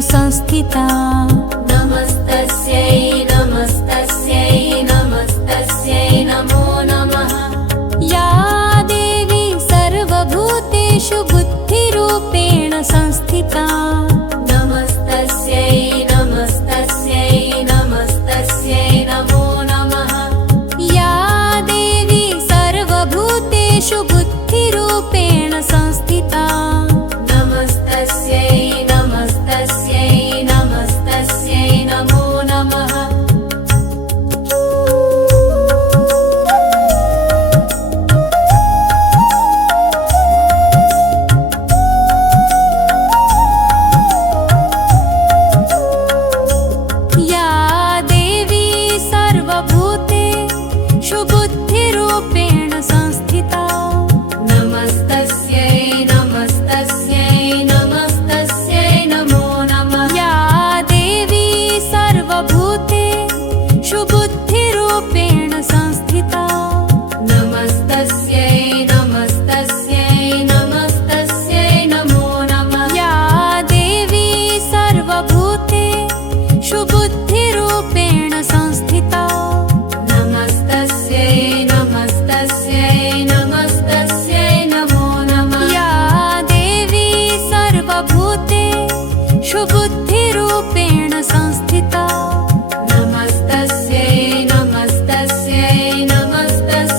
संस्थिता। नमस्तस्यै नमस्तस्यै नमस्तस्यै नमो नमः। या देवी सर्वभूतेषु बुद्धिरूपेण संस्थिता। नमस्तस्यै नमस्तस्यै नमस्तस्यै नमो नमः। या देवी सर्वभूतेषु बुद्धिरूपेण संस्थिता। नमस्तस्यै नमस्तस्यै नमस्तस्यै नमो नमः। या देवी सर्वभूतेषु बुद्धिरूपेण संस्थिता। नमस्तस्यै नमस्तस्यै नमस्तस्यै नमो नमः। या देवी सर्वभूतेषु बुद्धिरूपेण संस्थिता। नमस्तस्यै नमस्तस्यै नमस्तस्यै नमो नमः। या देवी सर्वभूतेषु बुद्धिरूपेण संस्थिता। नमस्तस्यै नमस्तस्यै नमस्तस्यै नमो नमः। नमस्तस्यै नमस्तस्यै नमस्तस्यै नमो नमः। नमस्तस्यै नमस्तस्यै नमस्तस्यै नमो नमः। या देवी सर्वभूतेषु बुद्धिरूपेण संस्थिता। नमस्तस्यै नमस्तस्यै नमस्तस्यै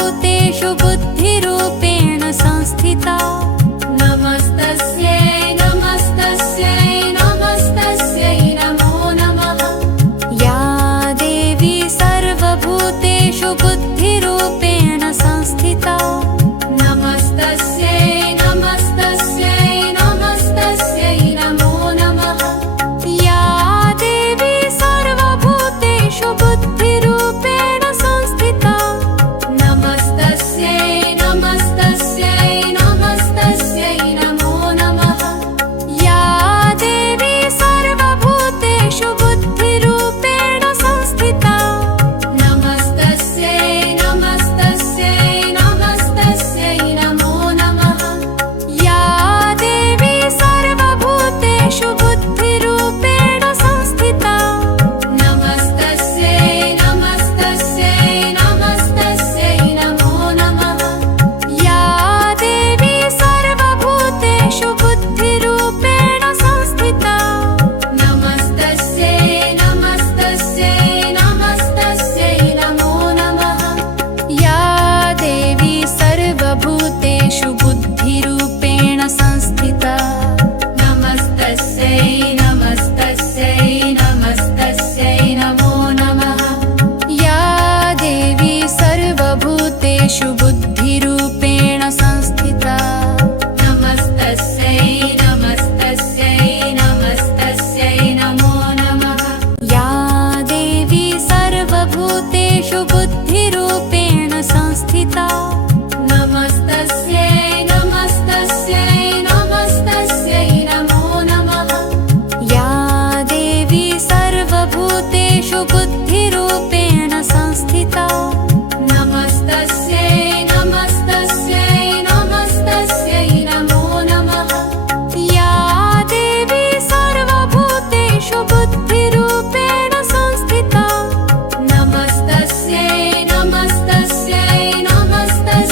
सर्वभूतेषु बुद्धिरूपेण संस्थिता नमस्तस्यै नमस्तस्यै नमस्तस्यै नमो नमः या देवी सर्वभूतेषु बुद्धिरूपेण संस्थिता नमस्तस्यै नमस्तस्यै नमस्तस्यै नमो नमः या देवी सर्वभूतेषु बुद्धिरूपेण संस्थिता नमस्तस्यै नमस्तस्यै नमस्तस्यै नमो नमः या देवी सर्वभूतेषु बुद्धिरूपेण संस्थिता नमस्तस्यै नमस्तस्यै नमस्तस्यै नमो नमः या देवी सर्वभूतेषु बुद्धिरूपेण संस्थिता नमस्तस्यै नमस्तस्यै नमस्तस्यै नमो नमः या देवी सर्वभूतेषु बुद्धिरूपेण संस्थिता नमस्तस्यै नमस्तस्यै नमस्तस्यै नमो नमः या देवी सर्वभूतेषु बुद्धिरूपेण संस्थिता नमस्तस्यै नमस्तस्यै नमस्तस्यै नमो नमः या देवी सर्वभूतेषु बुद्धिरूपेण संस्थिता नमस्तस्यै नमस्तस्यै नमस्तस्यै नमो नमः या देवी सर्वभूतेषु बुद्धिरूपेण संस्थिता नमस्तस्यै नमस्तस्यै नमस्तस्यै नमो नमः या देवी सर्वभूतेषु बुद्धिरूपेण संस्थिता नमस्तस्यै नमस्तस्यै नमस्तस्यै नमो नमः या देवी सर्वभूतेषु बुद्धिरूपेण संस्थिता नमस्तस्यै नमस्तस्यै नमस्तस्यै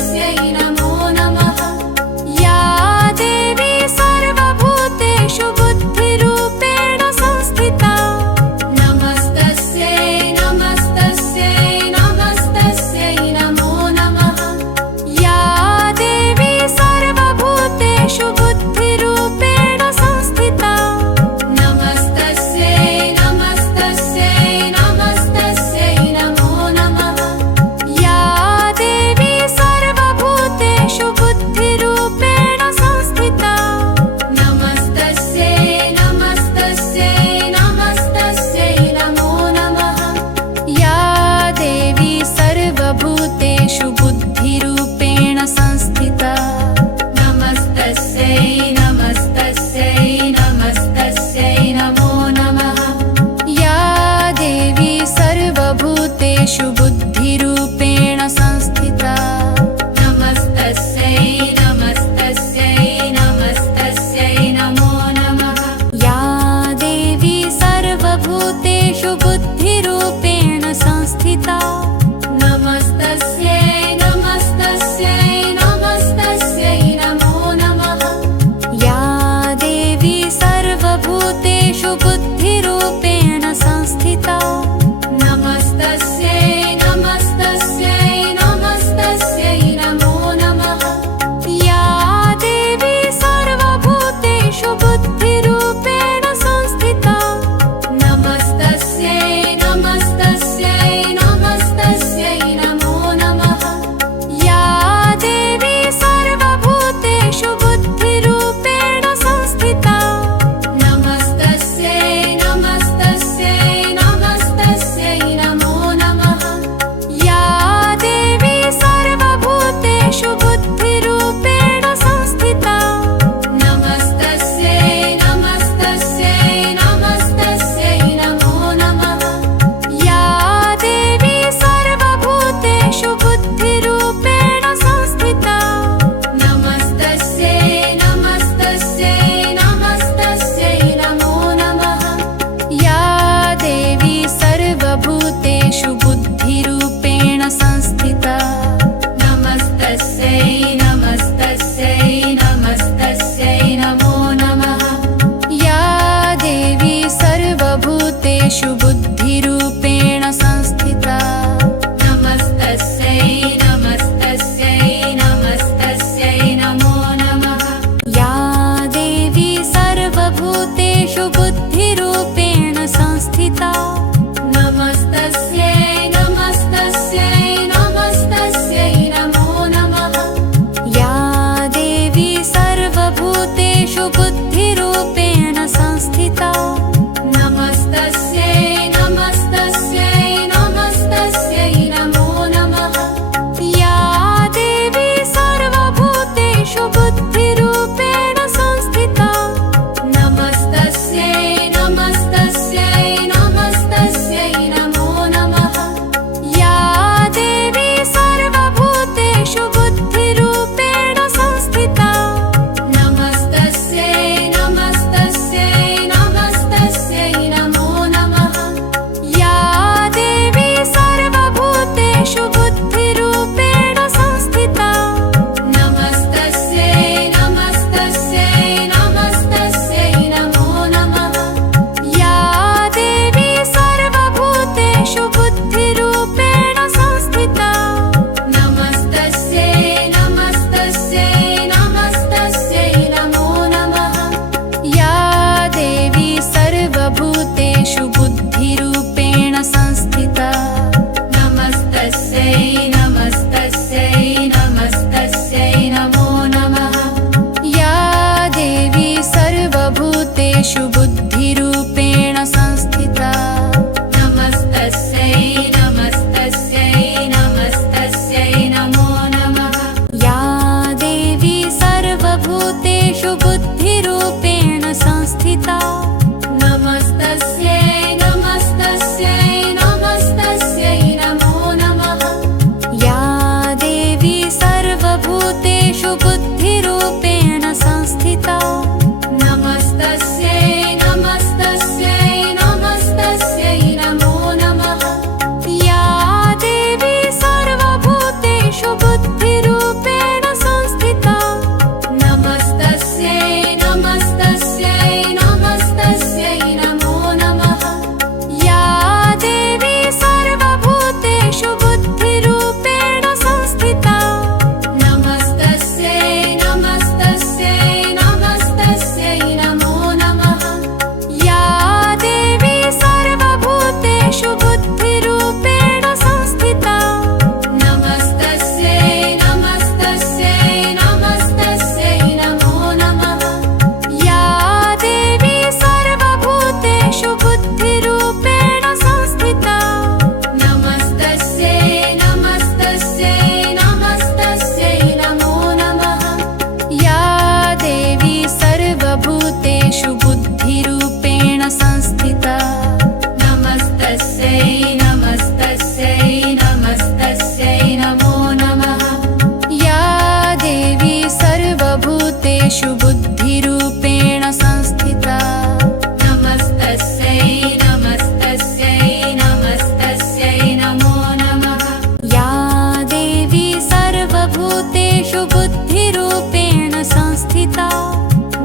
सर्वभूतेषु बुद्धिरूपेण संस्थिता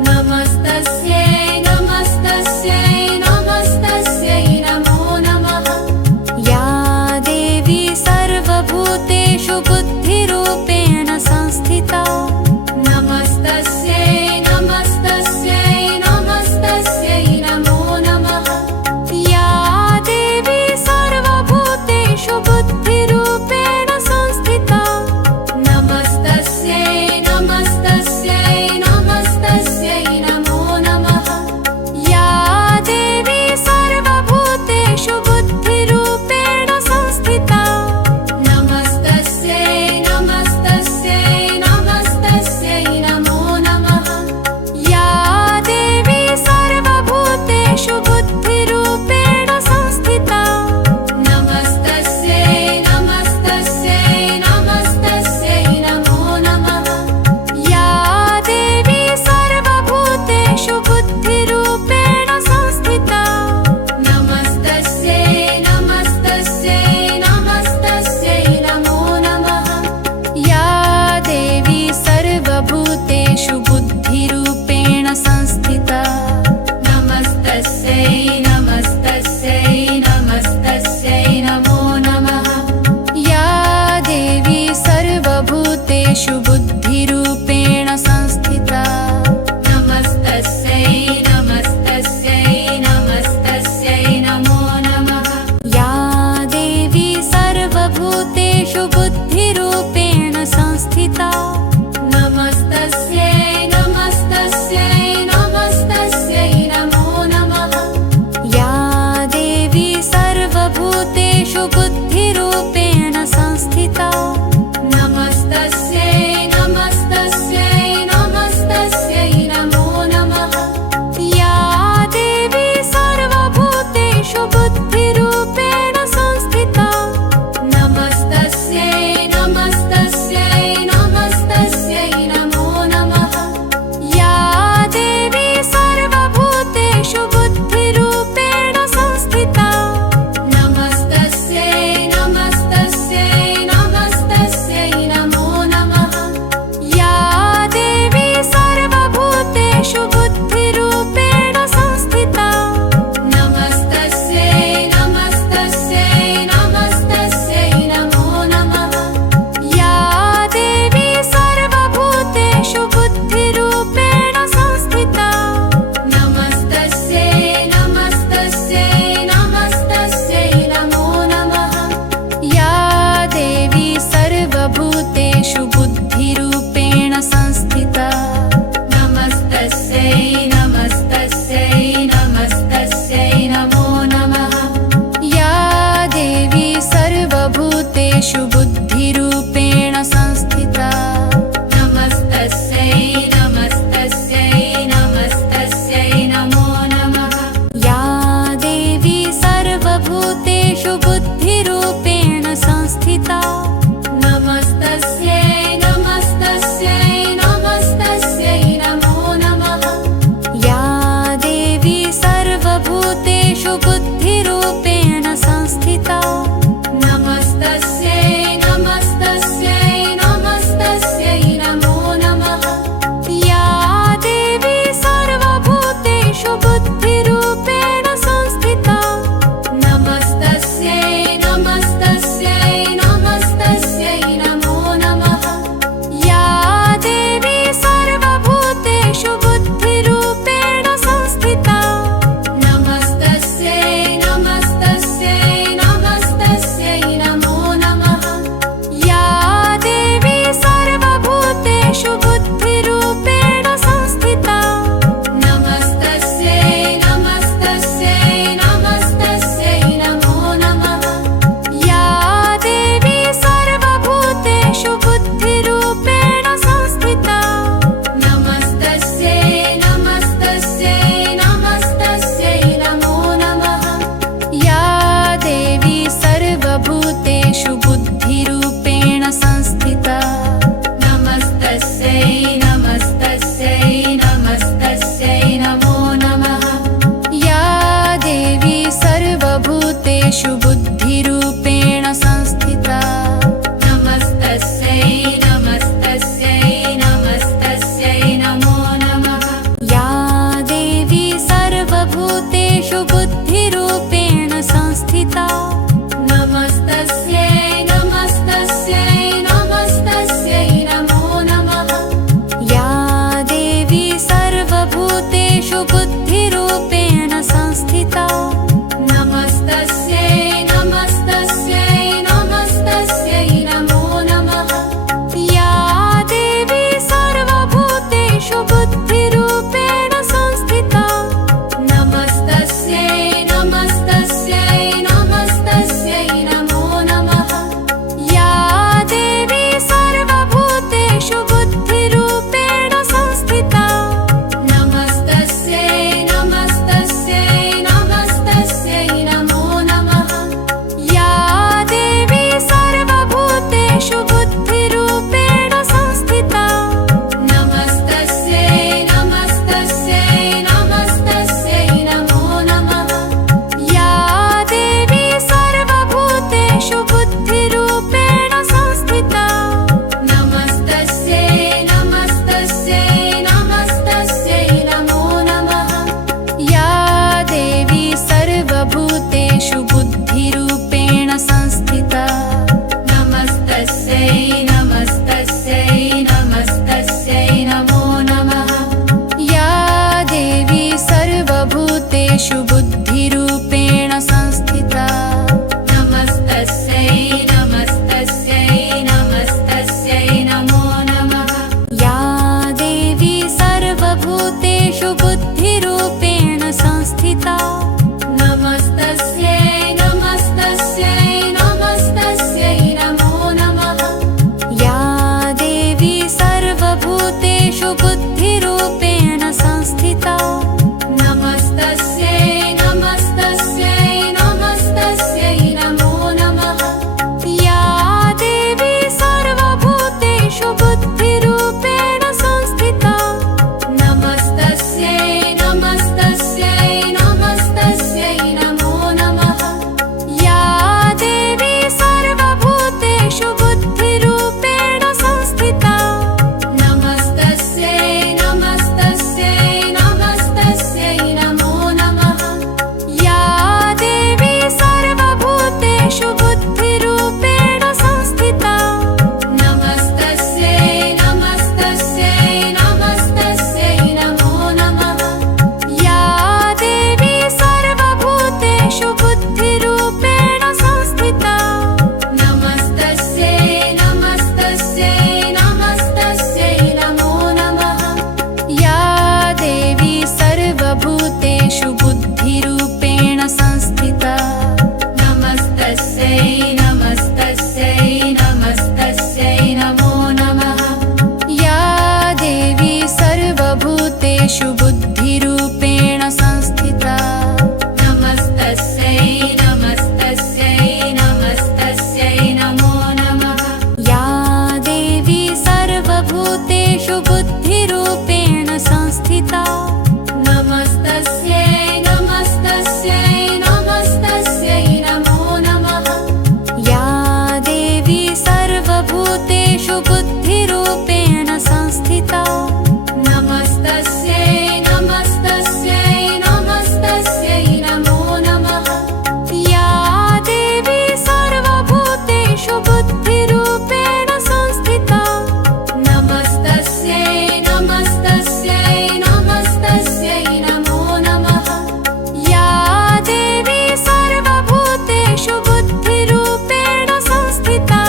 नमस्तस्यै नमस्तस्यै नमस्तस्यै नमो नमः या देवी सर्वभूतेषु बुद्धिरूपेण संस्थिता नमस्तस्यै नमस्तस्यै नमस्तस्यै नमो नमः या देवी सर्वभूतेषु बुद्धिरूपेण संस्थिता नमस्तस्यै नमस्तस्यै नमस्तस्यै नमो नमः या देवी सर्वभूतेषु बुद्धिरूपेण संस्थिता नमस्तस्यै नमस्तस्यै नमस्तस्यै नमो नमः या देवी सर्वभूतेषु बुद्धिरूपेण संस्थिता नमस्तस्यै नमस्तस्यै नमस्तस्यै नमो नमः या देवी सर्वभूतेषु बुद्धिरूपेण संस्थिता नमस्तस्यै नमस्तस्यै नमस्तस्यै नमो नमः या देवी सर्वभूतेषु बुद्धिरूपेण संस्थिता नमस्तस्यै नमस्तस्यै नमस्तस्यै नमो नमः या देवी सर्वभूतेषु बुद्धिरूपेण संस्थिता नमस्तस्यै नमस्तस्यै नमस्तस्यै नमो नमः या देवी सर्वभूतेषु बुद्धिरूपेण संस्थिता नमस्तस्यै नमस्तस्यै नमस्तस्यै नमो नमः या देवी सर्वभूतेषु बुद्धिरूपेण संस्थिता नमस्तस्यै नमस्तस्यै नमस्तस्यै नमो नमः या देवी सर्वभूतेषु बुद्धिरूपेण संस्थिता नमस्तस्यै नमस्तस्यै नमस्तस्यै सर्वभूतेषु बुद्धिरूपेण संस्थिता नमस्तस्यै नमस्तस्यै नमस्तस्यै नमो नमः या देवी सर्वभूतेषु बुद्धिरूपेण संस्थिता नमस्तस्यै नमस्तस्यै नमस्तस्यै नमो नमः या देवी सर्वभूतेषु बुद्धिरूपेण संस्थिता नमस्तस्यै नमस्तस्यै नमस्तस्यै नमो नमः या देवी सर्वभूतेषु बुद्धिरूपेण संस्थिता नमस्तस्यै नमस्तस्यै नमस्तस्यै नमो नमः या देवी सर्वभूतेषु बुद्धिरूपेण संस्थिता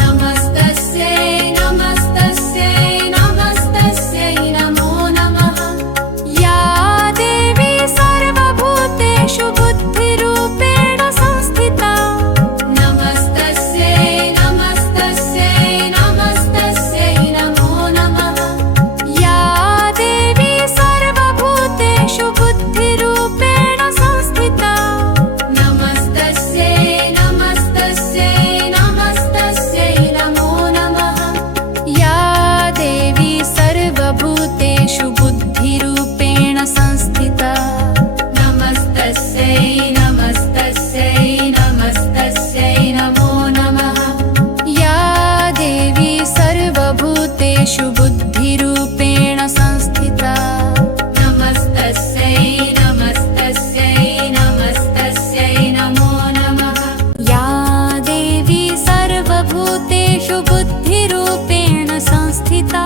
नमस्तस्यै नमस्तस्यै नमस्तस्यै नमो नमः या देवी सर्वभूतेषु बुद्धिरूपेण संस्थिता नमस्तस्यै नमस्तस्यै नमस्तस्यै नमो नमः या देवी सर्वभूतेषु बुद्धिरूपेण संस्थिता नमस्तस्यै नमस्तस्यै नमस्तस्यै नमो नमः या देवी सर्वभूतेषु बुद्धिरूपेण संस्थिता नमस्तस्यै नमस्तस्यै नमस्तस्यै नमो नमः या देवी सर्वभूतेषु बुद्धिरूपेण संस्थिता नमस्तस्यै नमस्तस्यै नमस्तस्यै नमो नमः या देवी सर्वभूतेषु बुद्धिरूपेण संस्थिता